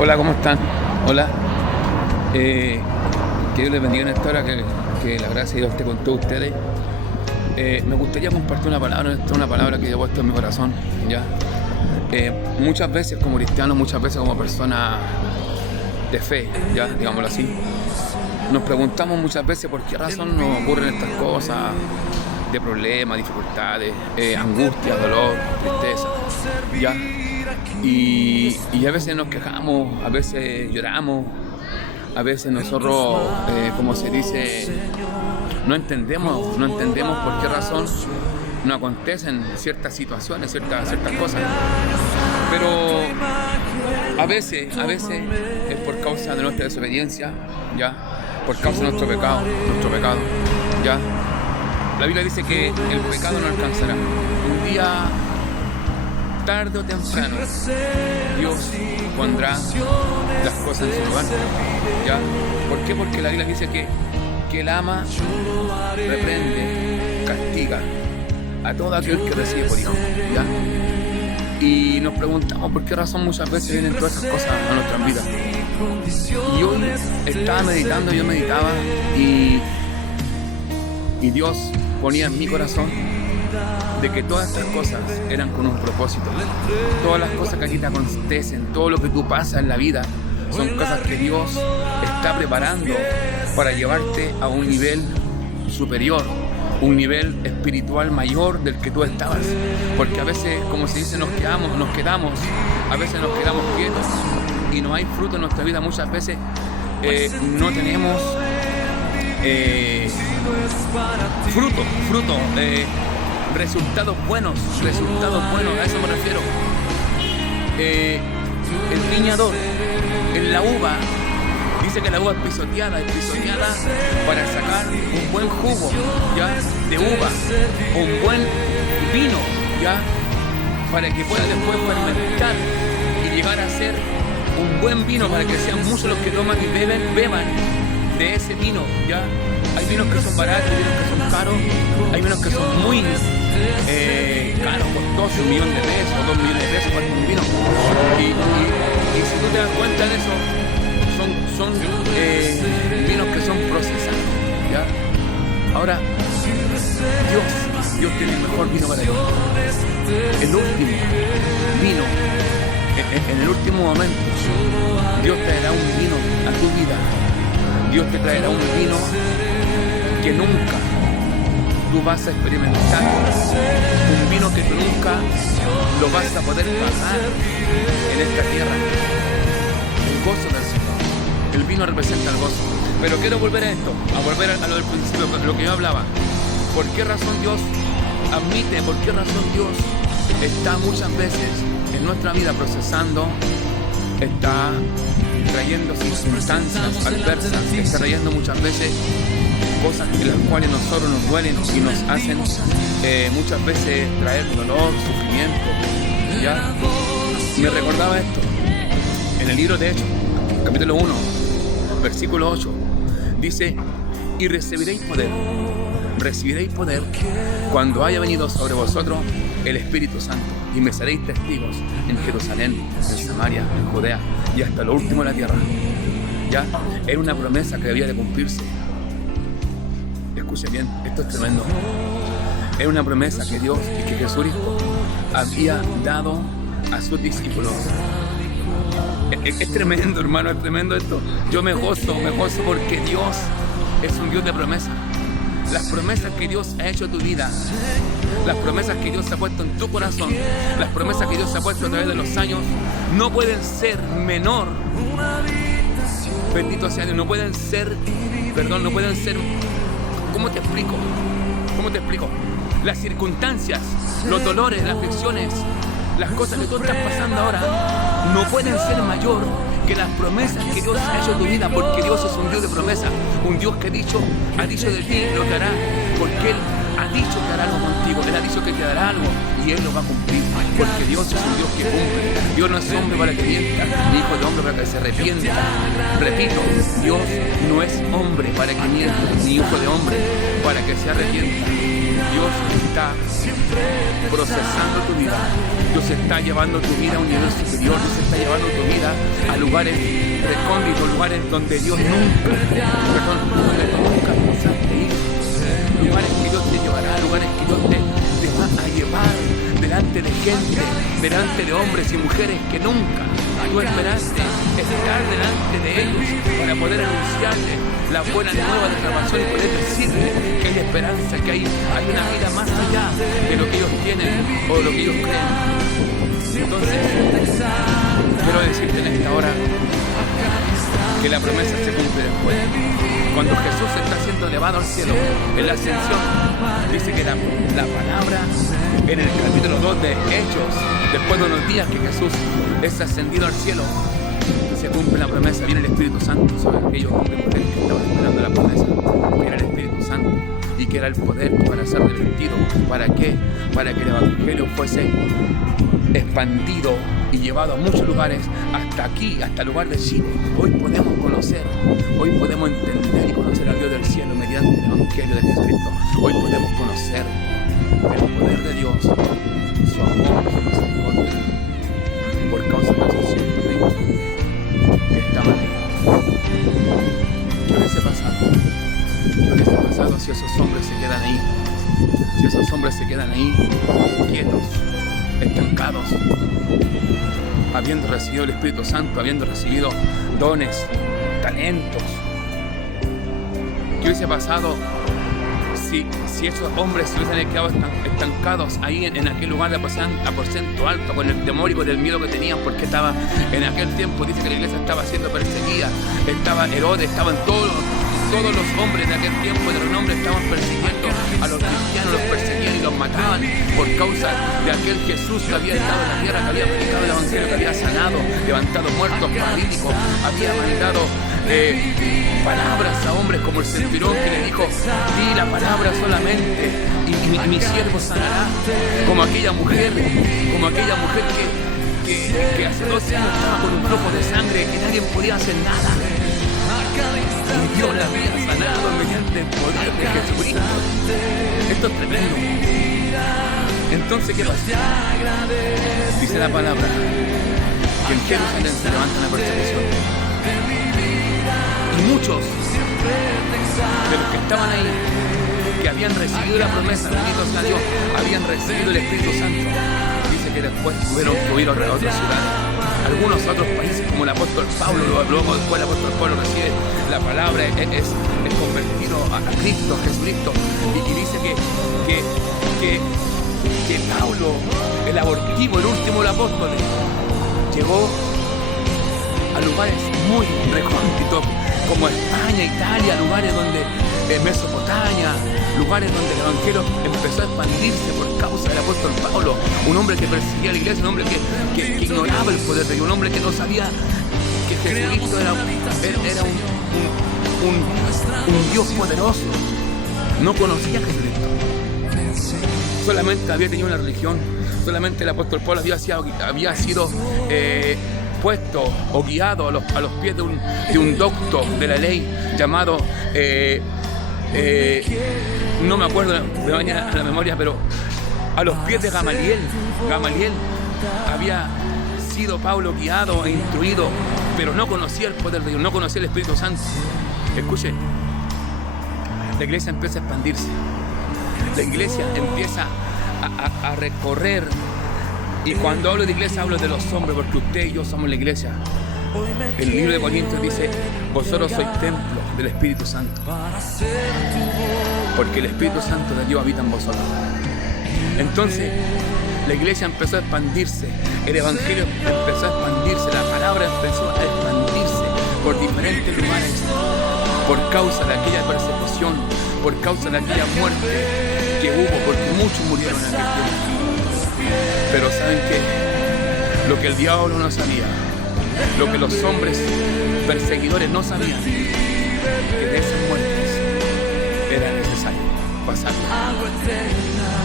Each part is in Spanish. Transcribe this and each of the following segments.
Hola, ¿cómo están? Hola. Que Dios les bendiga en esta hora, que la gracia de Dios esté con todos ustedes. Me gustaría compartir una palabra que yo he puesto en mi corazón, ¿ya? Muchas veces como cristianos, muchas veces como personas de fe, ¿ya? Digámoslo así, nos preguntamos muchas veces por qué razón nos ocurren estas cosas, de problemas, dificultades, angustia, dolor, tristeza, ¿ya? Y a veces nos quejamos, a veces lloramos, a veces nosotros, como se dice, no entendemos por qué razón nos acontecen ciertas situaciones, ciertas cosas. Pero a veces es por causa de nuestra desobediencia, ¿ya? Por causa de nuestro pecado, ¿ya? La Biblia dice que el pecado no alcanzará. Un día, tarde o temprano, Dios pondrá las cosas en su lugar, ¿ya? ¿Por qué? Porque la Biblia dice que Él ama, reprende, castiga a todo aquel que recibe por hijo, ¿ya? Y nos preguntamos por qué razón muchas veces vienen todas estas cosas a nuestras vidas. Y hoy estaba meditando, yo meditaba y Dios ponía en mi corazón de que todas estas cosas eran con un propósito. Todas las cosas que aquí te acontecen, todo lo que tú pasas en la vida, son cosas que Dios está preparando para llevarte a un nivel superior, un nivel espiritual mayor del que tú estabas. Porque a veces, como se dice, nos quedamos quietos y no hay fruto en nuestra vida. Muchas veces no tenemos fruto, resultados buenos, a eso me refiero. El viñador, en la uva, dice que la uva es pisoteada para sacar un buen jugo, ¿ya? De uva, o un buen vino, ¿ya? Para que pueda después fermentar y llegar a ser un buen vino, para que sean muchos los que toman y beban de ese vino, ¿ya? Hay vinos que son baratos, hay vinos que son caros, hay vinos que son muy caros, costosos, $1 millón, $2 millones por un vino. Y si tú te das cuenta de eso, son vinos que son procesados, ¿ya? Ahora, Dios tiene el mejor vino para ti. El último vino, en el último momento, Dios traerá un vino a tu vida. Dios te traerá un vino que nunca tú vas a experimentar, un vino que tú nunca lo vas a poder pagar en esta tierra. El gozo del Señor. El vino representa el gozo. Pero quiero volver a esto, a volver a lo del principio, lo que yo hablaba. ¿Por qué razón Dios admite, por qué razón Dios está muchas veces en nuestra vida procesando, está trayendo circunstancias adversas, está trayendo muchas veces cosas en las cuales nosotros nos duelen y nos hacen muchas veces traer dolor, sufrimiento, ¿ya? Me recordaba esto en el libro de Hechos, capítulo 1, versículo 8, dice: y recibiréis poder cuando haya venido sobre vosotros el Espíritu Santo, y me seréis testigos en Jerusalén, en Samaria, en Judea y hasta lo último de la tierra. Ya era una promesa que debía de cumplirse. Escuche bien, esto es tremendo. Era una promesa que Dios y que Jesucristo había dado a sus discípulos. Es tremendo, hermano, es tremendo esto. Yo me gozo porque Dios es un Dios de promesas. Las promesas que Dios ha hecho en tu vida, las promesas que Dios ha puesto en tu corazón, las promesas que Dios ha puesto a través de los años, no pueden ser menor. Bendito sea Dios, no pueden ser, ¿cómo te explico? Las circunstancias, los dolores, las aflicciones, las cosas que tú estás pasando ahora, no pueden ser mayor que las promesas que Dios ha hecho en tu vida, porque Dios es un Dios de promesas, un Dios que ha dicho de ti lo que hará, porque Él ha dicho que hará algo contigo, Él ha dicho que te dará algo y Él lo va a cumplir, porque Dios es un Dios que cumple. Dios no es hombre para que mienta, ni hijo de hombre para que se arrepienta. Repito, Dios no es hombre para que mienta, ni hijo de hombre para que se arrepienta. Dios está procesando tu vida. Dios está llevando tu vida a un nivel superior. Dios está llevando tu vida a lugares recónditos, lugares donde Dios nunca pensaste ir. Lugares que Dios te llevará, lugares que Dios te va a llevar delante de gente, delante de hombres y mujeres que nunca tú esperaste estar delante de ellos para poder anunciarles la buena nueva de salvación y poder decirles que hay esperanza, que hay una vida más allá de lo que ellos tienen o de lo que ellos creen. Entonces, quiero decirte en esta hora que la promesa se cumple después. Cuando Jesús está siendo elevado al cielo en la ascensión, dice que la palabra en el capítulo 2 de Hechos, después de unos días que Jesús es ascendido al cielo, se cumple la promesa, viene el Espíritu Santo sobre aquellos hombres y mujeres que estaban esperando la promesa, que era el Espíritu Santo y que era el poder para ser revestido. ¿Para qué? Para que el Evangelio fuese expandido y llevado a muchos lugares, hasta aquí, hasta el lugar de Chile. Hoy podemos conocer, hoy podemos entender y conocer al Dios del cielo mediante el Evangelio de Jesucristo. Hoy podemos conocer el poder de Dios, su amor, su misericordia, por causa de esos 120 que estaban ahí. ¿Qué hubiese pasado si esos hombres se quedan ahí? Si esos hombres se quedan ahí, quietos, estancados, habiendo recibido el Espíritu Santo, habiendo recibido dones, talentos. ¿Qué hubiese pasado si esos hombres se hubiesen quedado estancados ahí en aquel lugar de aposento alto, con el temor y con el miedo que tenían? Porque estaba en aquel tiempo, dice que la iglesia estaba siendo perseguida, estaba Herodes, estaban todos los hombres de aquel tiempo de renombre estaban persiguiendo a los cristianos, los perseguían y los mataban por causa de aquel Jesús que había estado en la tierra, que había predicado el Evangelio, que había sanado, levantado muertos, paralíticos, había mandado palabras a hombres como el centurión que le dijo: di la palabra solamente y mi siervo sanará, como aquella mujer que hace 12 años estaba con un flujo de sangre que nadie podía hacer nada. Y Dios la había sanado mediante el poder de Jesucristo. Esto es tremendo. Entonces, ¿qué pasa? Dice la palabra que en Jerusalén se levanta una persecución. Y muchos de los que estaban ahí, que habían recibido la promesa, bendito sea Dios, habían recibido el Espíritu Santo, dice que después tuvieron que ir a otras ciudades, algunos a otros países, como el apóstol Pablo. Luego después el apóstol Pablo recibe la palabra, es convertido a Cristo, a Jesucristo, y dice que Pablo, el abortivo, el último de los apóstoles, llegó a lugares muy recónditos como España, Italia, lugares donde Mesopotamia, lugares donde el Evangelio empezó a expandirse por causa del apóstol Pablo, un hombre que perseguía a la iglesia, un hombre que ignoraba el poder de Dios, un hombre que no sabía que Jesucristo era un Dios poderoso. No conocía a Jesucristo, solamente había tenido una religión, solamente el apóstol Pablo había sido puesto o guiado a los pies de un doctor de la ley llamado no me acuerdo de mañana la memoria, pero a los pies de Gamaliel había sido Pablo guiado e instruido, pero no conocía el poder de Dios, no conocía el Espíritu Santo. Escuche, la iglesia empieza a expandirse, la iglesia empieza a recorrer. Y cuando hablo de iglesia, hablo de los hombres, porque usted y yo somos la iglesia. El libro de Corintios dice: vosotros sois templo del Espíritu Santo, porque el Espíritu Santo de Dios habita en vosotros. Entonces, la iglesia empezó a expandirse, el Evangelio empezó a expandirse, la palabra empezó a expandirse por diferentes lugares, por causa de aquella persecución, por causa de aquella muerte que hubo, porque muchos murieron en aquel tiempo. Pero ¿saben qué? Lo que el diablo no sabía, lo que los hombres perseguidores no sabían, que de esas muertes era necesario pasar.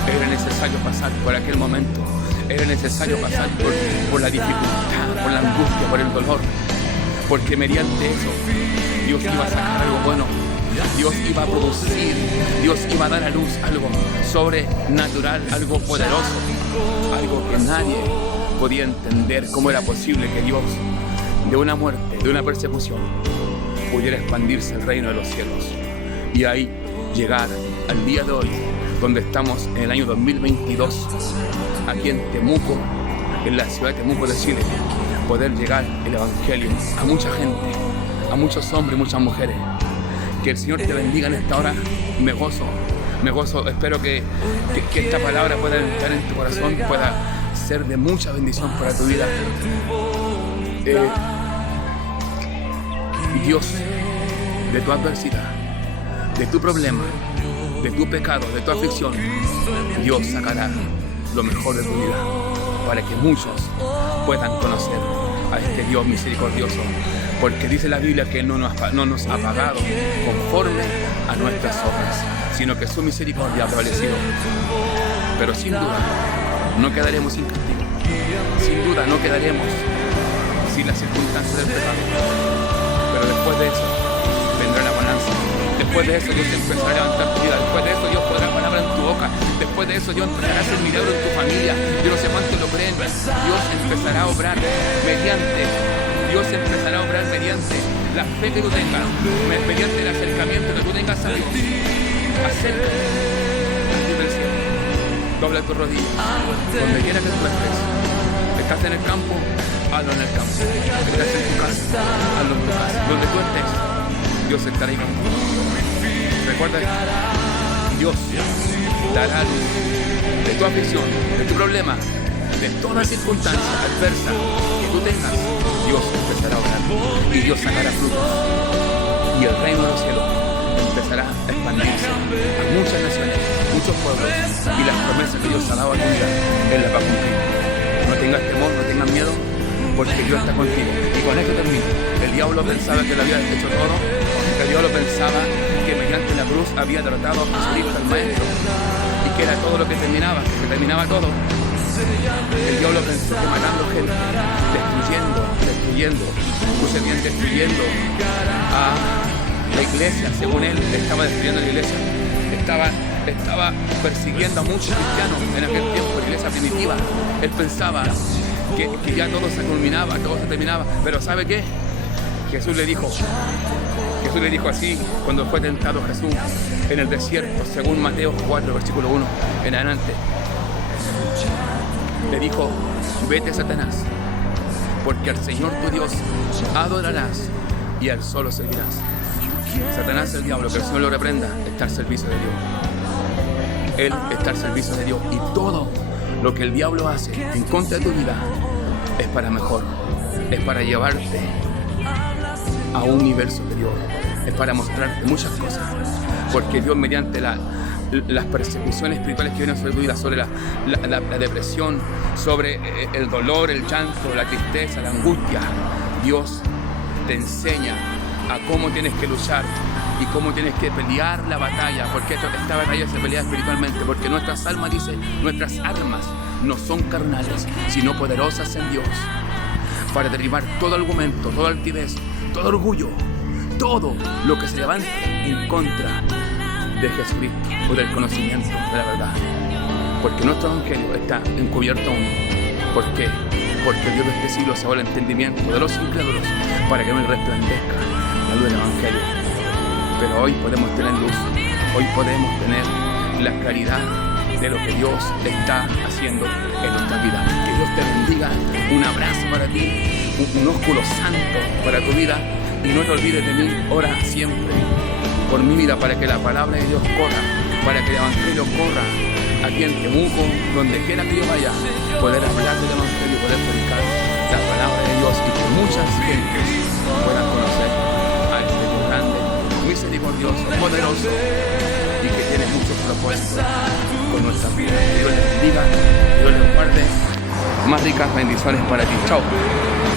Era necesario pasar por aquel momento. Era necesario pasar por la dificultad, por la angustia, por el dolor. Porque mediante eso Dios iba a sacar algo bueno. Dios iba a producir, Dios iba a dar a luz algo sobrenatural, algo poderoso, algo que nadie podía entender cómo era posible que Dios, de una muerte, de una persecución, pudiera expandirse el reino de los cielos. Y ahí llegar al día de hoy, donde estamos en el año 2022, aquí en Temuco, en la ciudad de Temuco de Chile, poder llegar el Evangelio a mucha gente, a muchos hombres y muchas mujeres. Que el Señor te bendiga en esta hora. Me gozo, espero que esta palabra pueda entrar en tu corazón, pueda ser de mucha bendición para tu vida. Dios, de tu adversidad, de tu problema, de tu pecado, de tu aflicción, Dios sacará lo mejor de tu vida para que muchos puedan conocer a este Dios misericordioso, porque dice la Biblia que Él no nos ha pagado conforme a nuestras obras, sino que su misericordia ha prevalecido. Pero sin duda no quedaremos sin castigo, sin duda no quedaremos sin las circunstancias del pecado, pero después de eso vendrá la bonanza. Después de eso Dios empezará a levantar tu vida. Después de eso Dios pondrá palabra en tu boca. Después de eso Dios empezará a hacer milagros en tu familia. Yo no sé cuánto lo creen. Dios empezará a obrar mediante la fe que tú tengas, mediante el acercamiento que tú tengas a Dios. Acércate al Dios del cielo. Dobla tus rodillas. Donde quiera que tú estés. Estás en el campo, hazlo en el campo. Estás en tu casa, hazlo en tu casa. Donde tú estés, Dios estará ahí contigo. Recuerda que Dios dará luz de tu aflicción, de tu problema, de toda circunstancia adversa que tú tengas. Dios empezará a obrar y Dios sacará frutos. Y el reino de los cielos empezará a expandirse a muchas naciones, muchos pueblos, y las promesas que Dios ha dado a tu vida, Él las va a cumplir. No tengas temor, no tengas miedo, porque Dios está contigo. Y con esto termino. El diablo pensaba que lo había hecho todo. El diablo pensaba que mediante la cruz había tratado a Jesucristo al Maestro y que era todo lo que terminaba, que se terminaba todo. El diablo pensó que matando gente, destruyendo a la iglesia, según él, estaba destruyendo la iglesia, estaba persiguiendo a muchos cristianos en aquel tiempo, la iglesia primitiva. Él pensaba que ya todo se culminaba, todo se terminaba, pero ¿sabe qué? Jesús le dijo así cuando fue tentado Jesús en el desierto, según Mateo 4, versículo 1 en adelante. Le dijo: vete, Satanás, porque al Señor tu Dios adorarás y a Él solo servirás. Satanás, el diablo, que el Señor lo reprenda, está al servicio de Dios. Él está al servicio de Dios, y todo lo que el diablo hace en contra de tu vida es para mejor, es para llevarte a un nivel superior, es para mostrarte muchas cosas, porque Dios, mediante las persecuciones espirituales que vienen sobre tu vida, sobre la depresión, sobre el dolor, el llanto, la tristeza, la angustia, Dios te enseña a cómo tienes que luchar y cómo tienes que pelear la batalla, porque esta batalla se pelea espiritualmente, porque nuestras almas, dice, nuestras armas no son carnales, sino poderosas en Dios, para derribar todo argumento, toda altivez, todo orgullo, todo lo que se levante en contra de Jesucristo o del conocimiento de la verdad. Porque nuestro evangelio está encubierto aún. ¿Por qué? Porque el Dios de este siglo se va al entendimiento de los incrédulos para que no resplandezca la luz del evangelio. Pero hoy podemos tener luz, hoy podemos tener la claridad de lo que Dios está haciendo en nuestra vida. Que Dios te bendiga, un abrazo para ti, un ósculo santo para tu vida, y no te olvides de mí. Ora siempre por mi vida, para que la palabra de Dios corra, para que el evangelio corra aquí en Temuco, donde quiera que yo vaya, poder hablar del evangelio, poder predicar la palabra de Dios, y que muchas gentes puedan conocer a este Dios grande, misericordioso, poderoso, y que tiene muchos propósitos con nuestra vida. Que Dios les bendiga, que Dios les guarde. Más ricas bendiciones para ti. Chao.